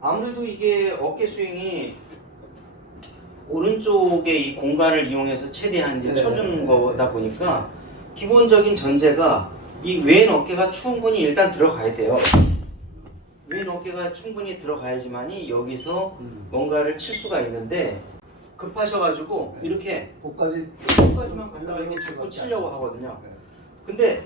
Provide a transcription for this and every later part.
아무래도 이게 어깨 스윙이 오른쪽에 이 공간을 이용해서 최대한 이제 쳐주는 거다 보니까 기본적인 전제가 이 왼 어깨가 충분히 일단 들어가야 돼요. 왼 어깨가 충분히 들어가야지만이 여기서 뭔가를 칠 수가 있는데 급하셔가지고 이렇게 끝까지만 갔다가 이렇게 자꾸 치려고 하거든요. 근데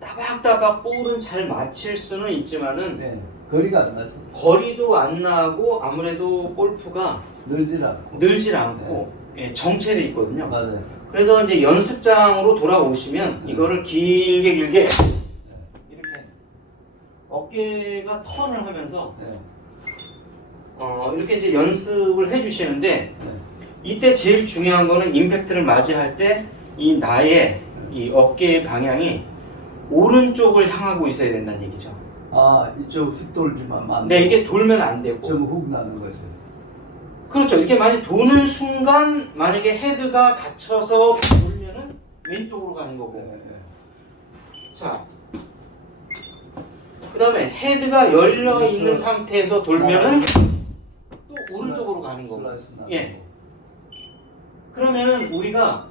따박따박 볼은 잘 맞힐 수는 있지만은 거리가 안 나지. 거리도 안 나고 아무래도 골프가 늘질 않고 예, 정체돼 있거든요. 맞아요. 그래서 이제 연습장으로 돌아오시면 이거를 길게 이렇게 어깨가 턴을 하면서 이렇게 이제 연습을 해주시는데 이때 제일 중요한 거는 임팩트를 맞이할 때 이 나의 이 어깨의 방향이 오른쪽을 향하고 있어야 된다는 얘기죠. 아, 이쪽 휙 돌지만 안 네, 이게 돌면 안 되고. 좀 훅 나는 거죠. 그렇죠. 이게 만약 도는 순간 만약에 헤드가 닫혀서 돌면은 왼쪽으로 가는 거고. 자, 그 다음에 헤드가 열려 있는 상태에서 돌면은 또 오른쪽으로 가는 거고. 예. 그러면은 우리가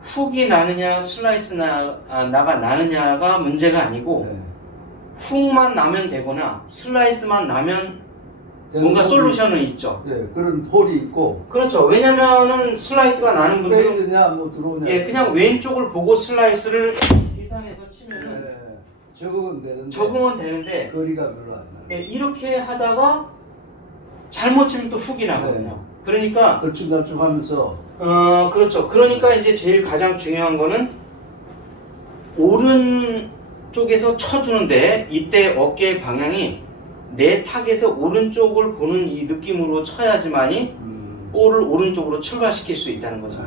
훅이 나느냐 슬라이스 나가 나느냐가 문제가 아니고 훅만 나면 되거나 슬라이스만 나면 뭔가 솔루션은 있죠. 네, 그런 홀이 있고. 그렇죠. 왜냐면은 슬라이스가 나는 분들은 페이드냐 뭐 들어오냐. 예, 그냥 왼쪽을 보고 슬라이스를 계산해서 치면은 적응은 되는데 거리가 별로 안 나요. 예, 이렇게 하다가 잘못 치면 또 훅이 나거든요. 그러니까 덜쭉덜쭉하면서. 그렇죠. 그러니까 이제 제일 가장 중요한 거는 오른쪽에서 쳐주는데 이때 어깨의 방향이 내 타겟의 오른쪽을 보는 이 느낌으로 쳐야지만이 볼을 오른쪽으로 출발시킬 수 있다는 거죠.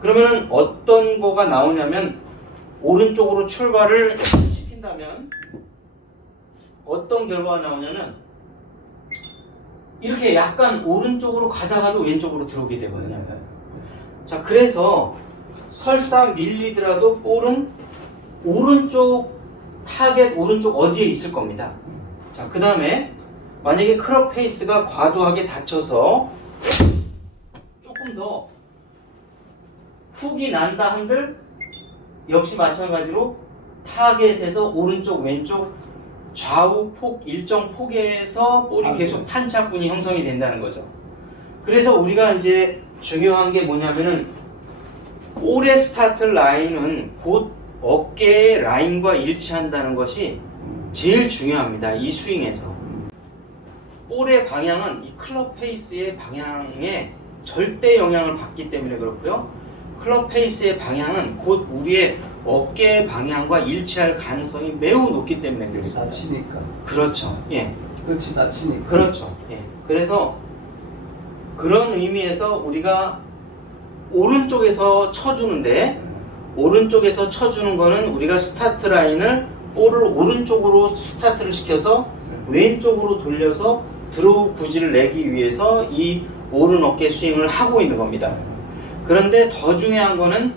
그러면 어떤 거가 나오냐면 오른쪽으로 출발을 시킨다면 어떤 결과가 나오냐면 이렇게 약간 오른쪽으로 가다가도 왼쪽으로 들어오게 되거든요. 자, 그래서 설사 밀리더라도 볼은 오른쪽 타겟 오른쪽 어디에 있을 겁니다. 자, 그 다음에 만약에 클럽 페이스가 과도하게 닫혀서 조금 더 훅이 난다 한들 역시 마찬가지로 타겟에서 오른쪽 왼쪽 좌우 폭 일정 폭에서 볼이 계속 탄착군이 형성이 된다는 거죠. 그래서 우리가 이제 중요한 게 뭐냐면은 볼의 스타트 라인은 곧 어깨의 라인과 일치한다는 것이 제일 중요합니다. 이 스윙에서 볼의 방향은 이 클럽 페이스의 방향에 절대 영향을 받기 때문에 그렇고요. 클럽 페이스의 방향은 곧 우리의 어깨 방향과 일치할 가능성이 매우 높기 때문에 그렇습니다. 다치니까. 그렇죠. 예. 끝이 다치니까. 그렇죠. 예. 그래서 그런 의미에서 우리가 오른쪽에서 쳐주는데 오른쪽에서 쳐주는 거는 우리가 스타트 라인을 볼을 오른쪽으로 스타트를 시켜서 왼쪽으로 돌려서 드로우 구질을 내기 위해서 이 오른 어깨 스윙을 하고 있는 겁니다. 그런데 더 중요한 거는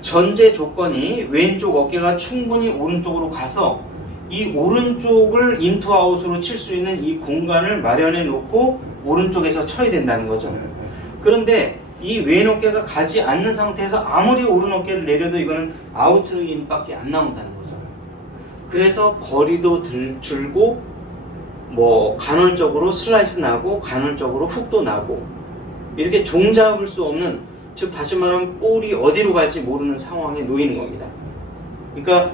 전제 조건이 왼쪽 어깨가 충분히 오른쪽으로 가서 이 오른쪽을 인투아웃으로 칠 수 있는 이 공간을 마련해 놓고 오른쪽에서 쳐야 된다는 거죠. 그런데 이 왼 어깨가 가지 않는 상태에서 아무리 오른 어깨를 내려도 이거는 아웃인밖에 안 나온다는 거죠. 그래서 거리도 줄고 뭐 간헐적으로 슬라이스 나고 간헐적으로 훅도 나고 이렇게 종잡을 수 없는, 즉 다시 말하면 볼이 어디로 갈지 모르는 상황에 놓이는 겁니다. 그러니까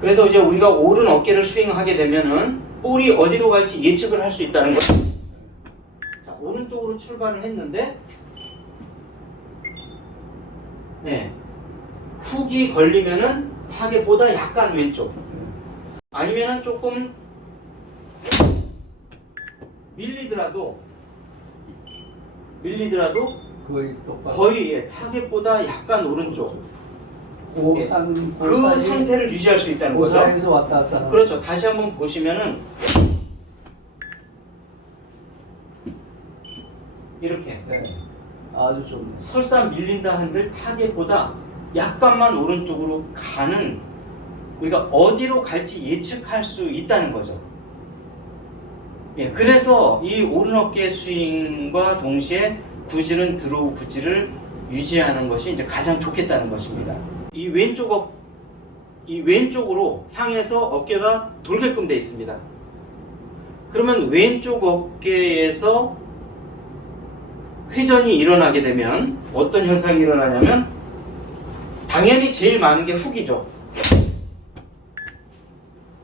그래서 이제 우리가 오른 어깨를 스윙하게 되면은 볼이 어디로 갈지 예측을 할 수 있다는 거죠. 자, 오른쪽으로 출발을 했는데 네, 훅이 걸리면은 타겟보다 약간 왼쪽, 아니면은 조금 밀리더라도 거의 예, 타겟보다 약간 오른쪽, 예, 그 상태를 유지할 수 있다는 거죠. 고사에서 왔다 갔다 하는. 그렇죠. 다시 한번 보시면은 이렇게 아주 좀 설사 밀린다 한들 타겟보다 약간만 오른쪽으로 가는, 우리가 어디로 갈지 예측할 수 있다는 거죠. 예, 그래서 이 오른 어깨 스윙과 동시에 구질은 드로우 구질을 유지하는 것이 이제 가장 좋겠다는 것입니다. 이 왼쪽으로 향해서 어깨가 돌게끔 되어 있습니다. 그러면 왼쪽 어깨에서 회전이 일어나게 되면 어떤 현상이 일어나냐면 당연히 제일 많은 게 훅이죠.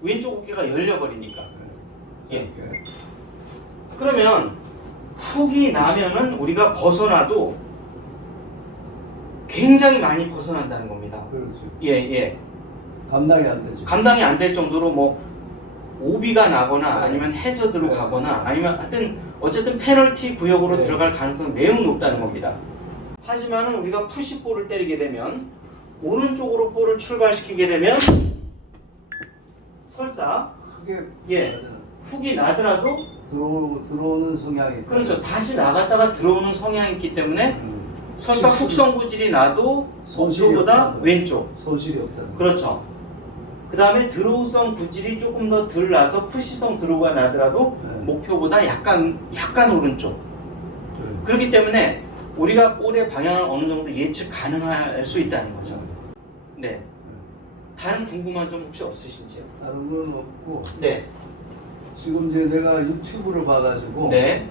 왼쪽 어깨가 열려버리니까. 예. 그러면 훅이 나면은 우리가 벗어나도 굉장히 많이 벗어난다는 겁니다. 그렇죠. 예, 예. 감당이 안 되죠. 감당이 안 될 정도로 뭐 오비가 나거나 아니면 해저드로 네. 가거나 아니면 하여튼 어쨌든 페널티 구역으로 네. 들어갈 가능성이 매우 높다는 겁니다. 하지만 우리가 푸시볼을 때리게 되면 오른쪽으로 볼을 출발시키게 되면 설사 크게 예. 훅이 나더라도 들어오는 성향이 그렇죠. 다시 나갔다가 들어오는 성향이 있기 때문에 음. 설사 훅성 구질이 나도 손실이 목표보다 없다는 왼쪽. 손실이 없다는 그렇죠. 그 다음에 드로우성 구질이 조금 더 덜 나서 푸시성 드로우가 나더라도 네. 목표보다 약간 오른쪽. 네. 그렇기 때문에 우리가 볼의 방향을 어느 정도 예측 가능할 수 있다는 거죠. 네. 다른 궁금한 점 혹시 없으신지요? 다른 건 없고 네. 지금 이제 내가 유튜브를 봐가지고 네.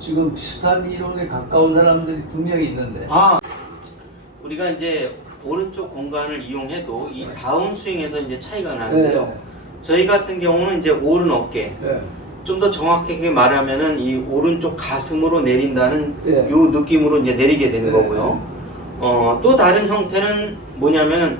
지금 비슷한 이론에 가까운 사람들이 분명히 있는데 우리가 이제 오른쪽 공간을 이용해도 이 다운 스윙에서 이제 차이가 나는데요. 네. 저희 같은 경우는 이제 오른 어깨, 네. 좀 더 정확하게 말하면은 이 오른쪽 가슴으로 내린다는 네. 요 느낌으로 이제 내리게 되는 네. 거고요. 또 다른 형태는 뭐냐면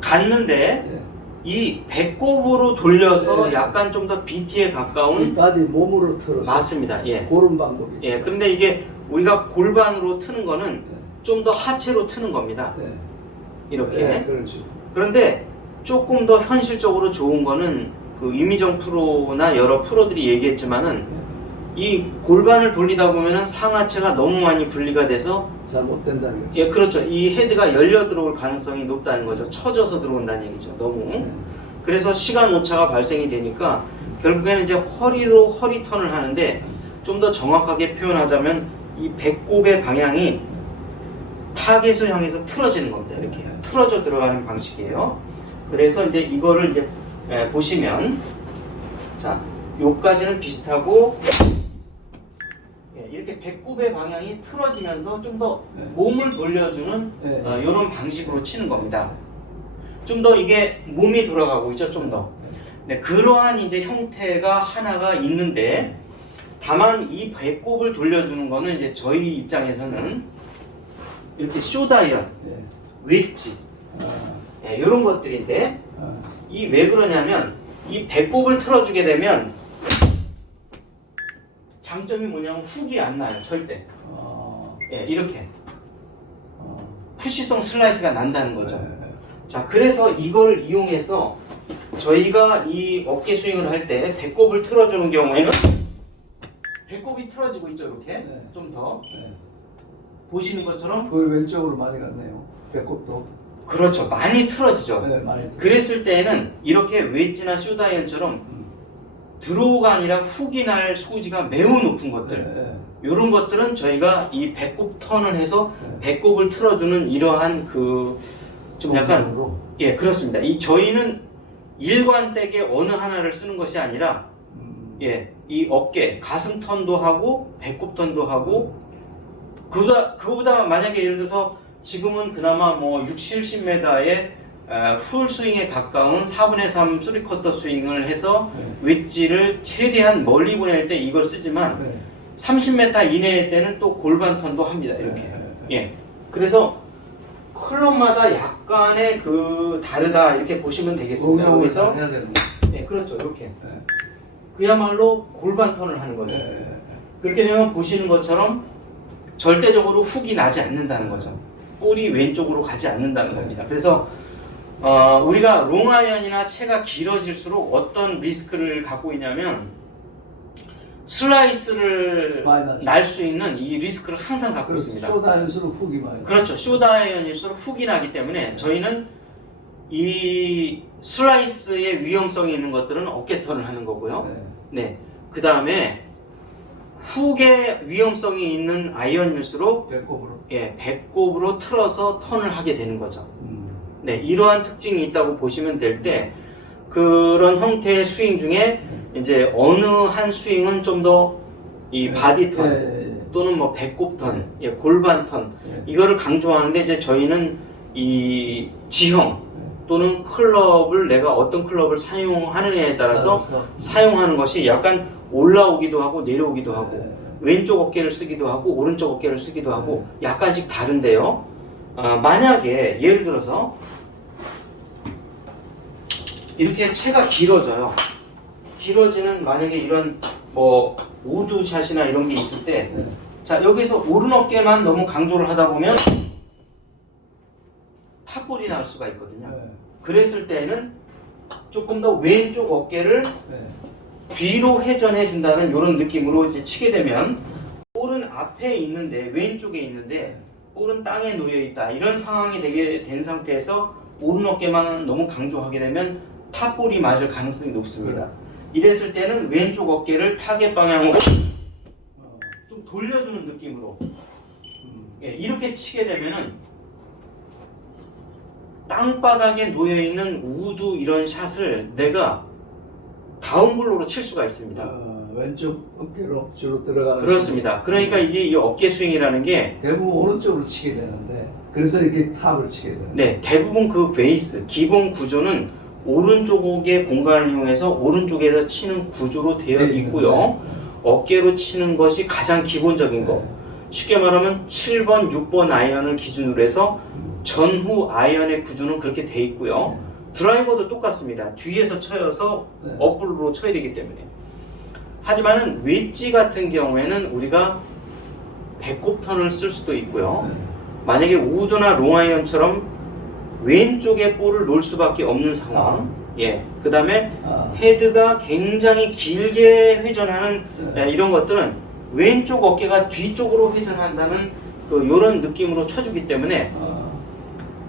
갔는데 네. 이 배꼽으로 돌려서 네. 약간 좀 더 BT에 이 가까운 바디 몸으로 틀어서 맞습니다. 예. 그런 방법이. 예. 그런데 이게 우리가 골반으로 트는 거는 네. 좀 더 하체로 트는 겁니다. 네. 이렇게. 네, 그렇죠. 그런데 조금 더 현실적으로 좋은 거는 그 이미정 프로나 여러 프로들이 얘기했지만은 이 골반을 돌리다 보면은 상하체가 너무 많이 분리가 돼서 잘못된다는 거죠. 예, 그렇죠. 이 헤드가 열려 들어올 가능성이 높다는 거죠. 처져서 들어온다는 얘기죠. 너무. 네. 그래서 시간 오차가 발생이 되니까 결국에는 이제 허리로 허리 턴을 하는데 좀 더 정확하게 표현하자면 이 배꼽의 방향이 타겟을 향해서 틀어지는 겁니다. 이렇게 틀어져 들어가는 방식이에요. 그래서 이제 이거를 이제 보시면 자, 요까지는 비슷하고 예, 이렇게 배꼽의 방향이 틀어지면서 좀 더 네. 몸을 돌려주는 네. 이런 방식으로 치는 겁니다. 좀 더 이게 몸이 돌아가고 있죠, 좀 더. 네, 그러한 이제 형태가 하나가 있는데 다만 이 배꼽을 돌려주는 거는 이제 저희 입장에서는 이렇게 쇼다이언, 네. 웨지 아, 이런 것들인데 아, 이 왜 그러냐면 이 배꼽을 틀어주게 되면 장점이 뭐냐면 훅이 안 나요, 절대. 예, 이렇게 푸시성 슬라이스가 난다는 거죠. 네. 자, 그래서 이걸 이용해서 저희가 이 어깨 스윙을 할 때 배꼽을 틀어주는 경우에는 배꼽이 틀어지고 있죠, 이렇게. 네. 좀 더 네. 보시는 것처럼 그걸 왼쪽으로 많이 갔네요. 배꼽도. 그렇죠, 많이 틀어지죠. 네, 많이. 그랬을 때에는 이렇게 웨지나 쇼다이언처럼 드로우가 아니라 훅이 날 소지가 매우 높은 것들, 네. 이런 것들은 저희가 이 배꼽 턴을 해서 네. 배꼽을 틀어주는 이러한 그 좀 약간 정상으로. 예, 그렇습니다. 이 저희는 일관되게 어느 하나를 쓰는 것이 아니라 예, 이 어깨, 가슴 턴도 하고 배꼽 턴도 하고 그보다 만약에 예를 들어서 지금은 그나마 뭐 60, 70m의 풀 스윙에 가까운 4분의 3 쓰리쿼터 스윙을 해서 네. 웨지를 최대한 멀리 보낼 때 이걸 쓰지만 네. 30m 이내일 때는 또 골반 턴도 합니다. 이렇게. 네. 예. 그래서 클럽마다 약간의 그 다르다 이렇게 보시면 되겠습니다. 응용을 그래서 해야 되는. 예, 그렇죠. 이렇게. 네. 그야말로 골반 턴을 하는 거죠. 네. 그렇게 되면 보시는 것처럼 절대적으로 훅이 나지 않는다는 거죠. 볼이 왼쪽으로 가지 않는다는 겁니다. 그래서 우리가 롱아이언이나 채가 길어질수록 어떤 리스크를 갖고 있냐면 슬라이스를 많이 나죠. 날 수 있는 이 리스크를 항상 갖고 있습니다. 쏟아낼수록 훅이 많이. 그렇죠. 쇼다이언일수록 훅이 나기 때문에 저희는 이 슬라이스의 위험성이 있는 것들은 어깨 턴을 하는 거고요. 네. 그 다음에 훅의 위험성이 있는 아이언일수록 배꼽으로. 예, 배꼽으로 틀어서 턴을 하게 되는 거죠. 네, 이러한 특징이 있다고 보시면 될 때 그런 형태의 스윙 중에 이제 어느 한 스윙은 좀 더 이 바디 턴 또는 뭐 배꼽 턴, 예, 골반 턴 이거를 강조하는데 이제 저희는 이 지형 또는 클럽을 내가 어떤 클럽을 사용하느냐에 따라서 사용하는 것이 약간 올라오기도 하고 내려오기도 하고 왼쪽 어깨를 쓰기도 하고 오른쪽 어깨를 쓰기도 하고 약간씩 다른데요. 만약에 예를 들어서 이렇게 채가 길어져요. 길어지는 만약에 이런 뭐 우드샷이나 이런 게 있을 때 자, 여기서 오른 어깨만 너무 강조를 하다 보면 탑볼이 나올 수가 있거든요. 그랬을 때는 조금 더 왼쪽 어깨를 뒤로 회전해 준다는 이런 느낌으로 이제 치게 되면 볼은 앞에 있는데 왼쪽에 있는데 볼은 땅에 놓여 있다 이런 상황이 되게 된 상태에서 오른 어깨만 너무 강조하게 되면 탑볼이 맞을 가능성이 높습니다. 이랬을 때는 왼쪽 어깨를 타겟 방향으로 좀 돌려주는 느낌으로 예, 이렇게 치게 되면은 땅바닥에 놓여있는 우드 이런 샷을 내가 다운블로로 칠 수가 있습니다. 왼쪽 어깨로 주로 들어가는. 그렇습니다. 그러니까 이제 이 어깨 스윙이라는 게 대부분 오른쪽으로 치게 되는데 그래서 이렇게 탑을 치게 되는. 네, 대부분 그 베이스 기본 구조는 오른쪽의 공간을 이용해서 오른쪽에서 치는 구조로 되어 있고요. 어깨로 치는 것이 가장 기본적인 거. 쉽게 말하면 7번, 6번 아이언을 기준으로 해서 전후 아이언의 구조는 그렇게 돼 있고요. 드라이버도 똑같습니다. 뒤에서 쳐서 업블로로 쳐야 되기 때문에. 하지만은 웨지 같은 경우에는 우리가 배꼽 턴을 쓸 수도 있고요. 만약에 우드나 롱아이언처럼 왼쪽에 볼을 놓을 수밖에 없는 상황. 예. 그 다음에 헤드가 굉장히 길게 회전하는 이런 것들은 왼쪽 어깨가 뒤쪽으로 회전한다는 요런 느낌으로 쳐주기 때문에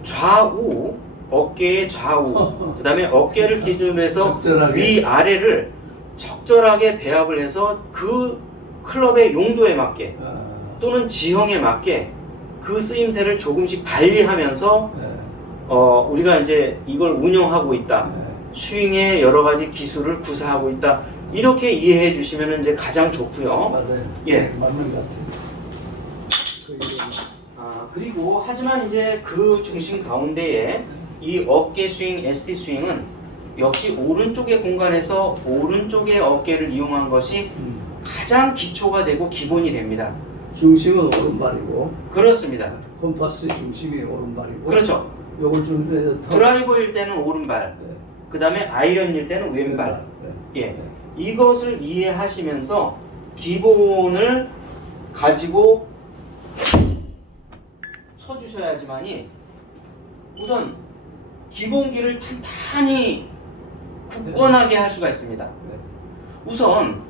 좌우, 어깨의 좌우, 그 다음에 어깨를 기준으로 해서 위아래를 적절하게 배합을 해서 그 클럽의 용도에 맞게 또는 지형에 맞게 그 쓰임새를 조금씩 달리하면서 우리가 이제 이걸 운영하고 있다. 스윙의 여러 가지 기술을 구사하고 있다. 이렇게 이해해 주시면 이제 가장 좋고요. 맞아요. 예. 맞는 것 같아요. 그리고 하지만 이제 그 중심 가운데에 이 어깨 스윙, ST 스윙은 역시 오른쪽의 공간에서 오른쪽의 어깨를 이용한 것이 가장 기초가 되고 기본이 됩니다. 중심은 오른발이고. 그렇습니다. 콤파스 중심이 오른발이고. 그렇죠. 요걸 좀 드라이버일 때는 오른발, 그 다음에 아이언일 때는 왼발. 예, 이것을 이해하시면서 기본을 가지고 쳐주셔야지만이 우선 기본기를 탄탄히 굳건하게 할 수가 있습니다. 우선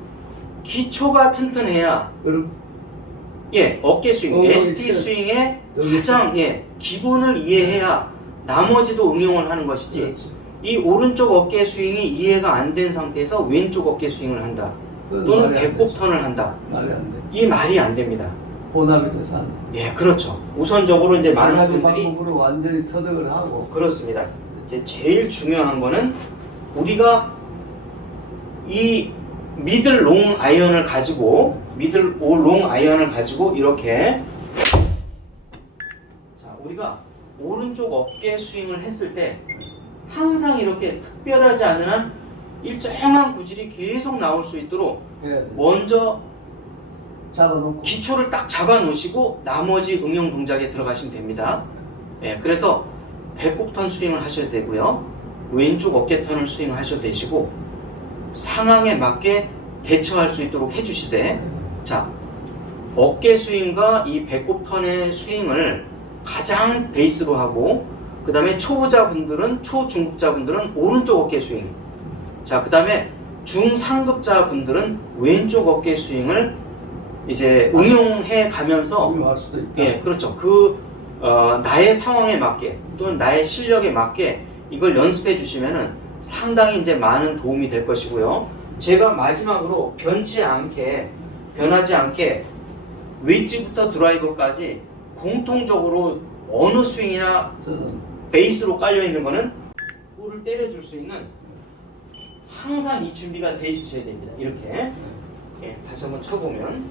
기초가 튼튼해야 예, 어깨 스윙, ST 스윙의 가장 기본을 이해해야 나머지도 응용을 하는 것이지. 그렇지. 이 오른쪽 어깨 스윙이 이해가 안 된 상태에서 왼쪽 어깨 스윙을 한다. 또는 배꼽 턴을 한다. 말이 안 돼. 이 말이 안 됩니다. 혼합이 돼서 안 돼. 예, 그렇죠. 우선적으로 이제 많은 많은 분들이 방법으로 완전히 터득을 하고. 그렇습니다. 이제 제일 중요한 거는 우리가 이 미들 롱 아이언을 가지고 이렇게 자, 우리가 오른쪽 어깨 스윙을 했을 때 항상 이렇게 특별하지 않은 한 일정한 구질이 계속 나올 수 있도록 먼저 잡아놓고 기초를 딱 잡아 놓으시고 나머지 응용 동작에 들어가시면 됩니다. 예, 그래서 배꼽 턴 스윙을 하셔야 되고요. 왼쪽 어깨 턴을 스윙하셔도 되시고 상황에 맞게 대처할 수 있도록 해주시되 자, 어깨 스윙과 이 배꼽 턴의 스윙을 가장 베이스로 하고 그 다음에 초보자분들은 초중급자분들은 오른쪽 어깨 스윙 자, 그 다음에 중상급자분들은 왼쪽 어깨 스윙을 이제 응용해 가면서 응용할 수도 있다. 예, 그렇죠. 나의 상황에 맞게 또는 나의 실력에 맞게 이걸 연습해 주시면은 상당히 이제 많은 도움이 될 것이고요. 제가 마지막으로 변하지 않게 웨지부터 드라이버까지 공통적으로 어느 스윙이나 베이스로 깔려 있는 거는 볼을 때려줄 수 있는 항상 이 준비가 돼 있으셔야 됩니다. 이렇게 예, 다시 한번 쳐보면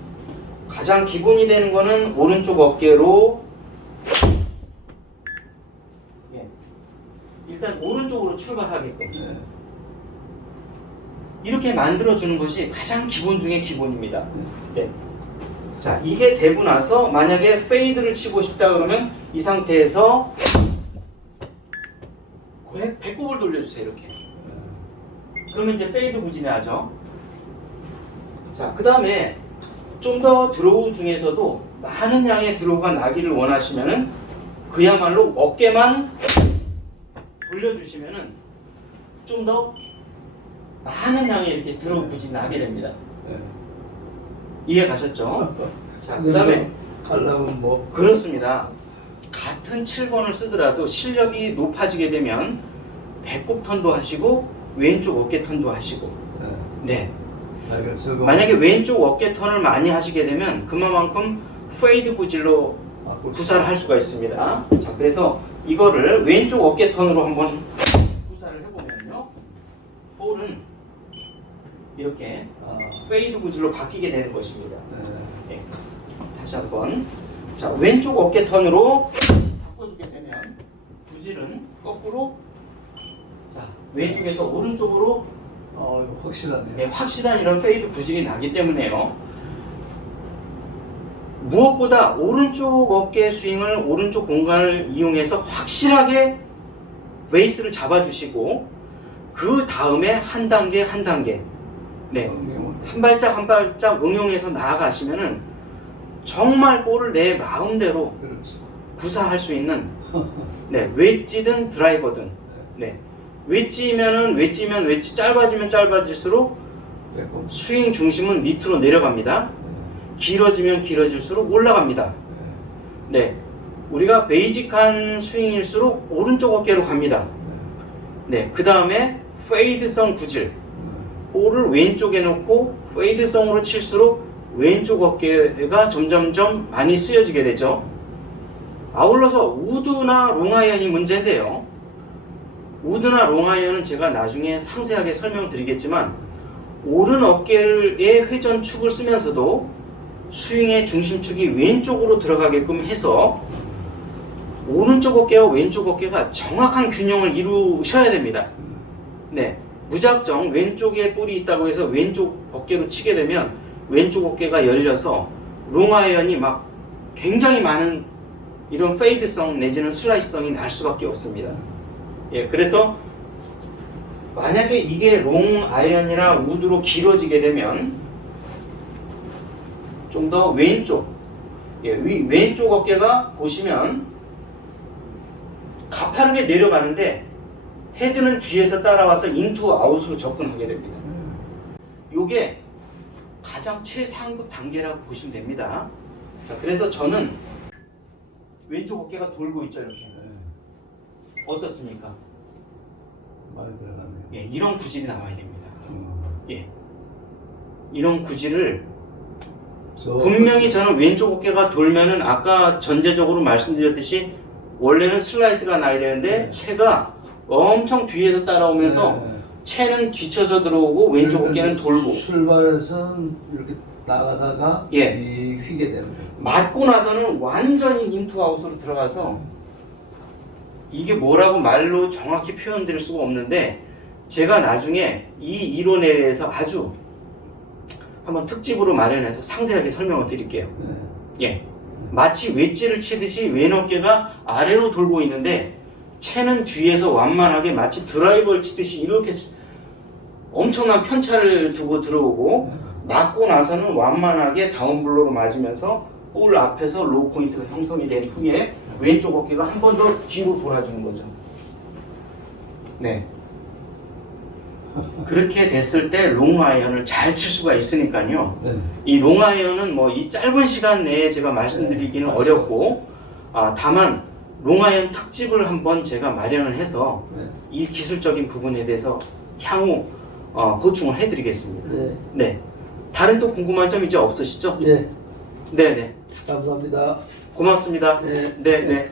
가장 기본이 되는 거는 오른쪽 어깨로 예, 일단 오른쪽으로 출발하게끔 이렇게 만들어주는 것이 가장 기본 중에 기본입니다. 네. 자, 이게 되고 나서 만약에 페이드를 치고 싶다 그러면 이 상태에서 배꼽을 돌려주세요. 이렇게. 그러면 이제 페이드 구진이 하죠. 자, 그 다음에 좀 더 드로우 중에서도 많은 양의 드로우가 나기를 원하시면은 그야말로 어깨만 돌려주시면은 좀 더 많은 양의 이렇게 드로우 구진이 나게 됩니다. 이해 가셨죠? 자, 그 다음에 하려면 뭐 그렇습니다. 같은 7번을 쓰더라도 실력이 높아지게 되면 배꼽 턴도 하시고 왼쪽 어깨 턴도 하시고 네. 만약에 왼쪽 어깨 턴을 많이 하시게 되면 그만큼 페이드 구질로 구사를 할 수가 있습니다. 자, 그래서 이거를 왼쪽 어깨 턴으로 한번 구사를 해보면요. 볼은 이렇게 페이드 구질로 바뀌게 되는 것입니다. 네. 다시 한번. 자, 왼쪽 어깨 턴으로 바꿔주게 되면 구질은 거꾸로 자, 왼쪽에서 오른쪽으로 확실하네요. 네, 확실한 이런 페이드 구질이 나기 때문에요. 무엇보다 오른쪽 어깨 스윙을 오른쪽 공간을 이용해서 확실하게 베이스를 잡아주시고 그 다음에 한 단계 한 단계 네, 한 발짝 한 발짝 응용해서 나아가시면은 정말 볼을 내 마음대로 구사할 수 있는 네, 웨지든 드라이버든 네, 웨지면은 웨지 짧아지면 짧아질수록 스윙 중심은 밑으로 내려갑니다. 길어지면 길어질수록 올라갑니다. 네, 우리가 베이직한 스윙일수록 오른쪽 어깨로 갑니다. 네, 그 다음에 페이드성 구질 볼을 왼쪽에 놓고 페이드성으로 칠수록 왼쪽 어깨가 점점점 많이 쓰여지게 되죠. 아울러서 우드나 롱아이언이 문제인데요. 우드나 롱아이언은 제가 나중에 상세하게 설명드리겠지만 오른 어깨의 회전축을 쓰면서도 스윙의 중심축이 왼쪽으로 들어가게끔 해서 오른쪽 어깨와 왼쪽 어깨가 정확한 균형을 이루셔야 됩니다. 네, 무작정 왼쪽에 볼이 있다고 해서 왼쪽 어깨로 치게 되면 왼쪽 어깨가 열려서 롱아이언이 막 굉장히 많은 이런 페이드성 내지는 슬라이스성이 날 수밖에 없습니다. 예, 그래서 만약에 이게 롱아이언이나 우드로 길어지게 되면 좀 더 왼쪽, 예, 왼쪽 어깨가 보시면 가파르게 내려가는데 헤드는 뒤에서 따라와서 인투 아웃으로 접근하게 됩니다. 요게 가장 최상급 단계라고 보시면 됩니다. 자, 그래서 저는 왼쪽 어깨가 돌고 있죠, 이렇게. 어떻습니까? 많이 들어가네요. 예, 이런 구질이 나와야 됩니다. 예, 이런 구질을 분명히 저는 왼쪽 어깨가 돌면은 아까 전제적으로 말씀드렸듯이 원래는 슬라이스가 나야 되는데 채가 엄청 뒤에서 따라오면서 채는 뒤쳐서 들어오고 왼쪽 어깨는 돌고 출발해서 이렇게 나가다가 예. 휘게 되는 거예요. 맞고 나서는 완전히 인투 아웃으로 들어가서 이게 뭐라고 말로 정확히 표현드릴 수가 없는데 제가 나중에 이 이론에 대해서 아주 한번 특집으로 마련해서 상세하게 설명을 드릴게요. 예, 마치 웨지를 치듯이 왼 어깨가 아래로 돌고 있는데 채는 뒤에서 완만하게 마치 드라이버를 치듯이 이렇게 엄청난 편차를 두고 들어오고 맞고 나서는 완만하게 다운블로로 맞으면서 볼 앞에서 로우 포인트가 형성이 된 후에 왼쪽 어깨가 한 번 더 뒤로 돌아주는 거죠. 네. 그렇게 됐을 때 롱아이언을 잘 칠 수가 있으니까요. 이 롱아이언은 뭐 이 짧은 시간 내에 제가 말씀드리기는 어렵고 다만 롱아이언 특집을 한번 제가 마련을 해서 네. 이 기술적인 부분에 대해서 향후 보충을 해드리겠습니다. 네. 네. 다른 또 궁금한 점 이제 없으시죠? 네. 네네. 감사합니다. 고맙습니다. 네. 네네.